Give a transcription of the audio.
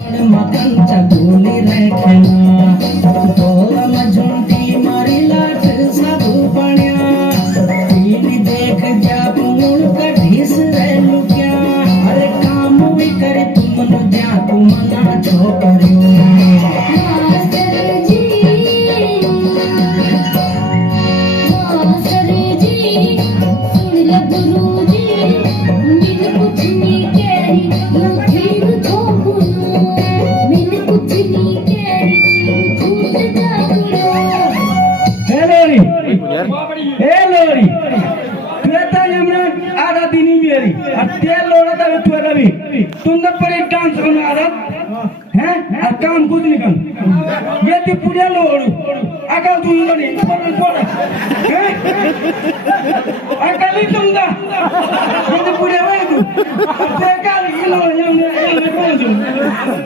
मकांचा गोली रेखना तोला मझुंटी मारी लाट साधु बण्या पीली देख जा मूल का ढीस रहलू क्या अरे काम भी करे तुमनु ज्या तू मना छोकरियो सुंदर पर एक डांस करने आदत हैं और काम कुछ नहीं कर ये ती पुड़िया लोड़ अकल तू इधर नहीं पर हैं अकल ही तुम दा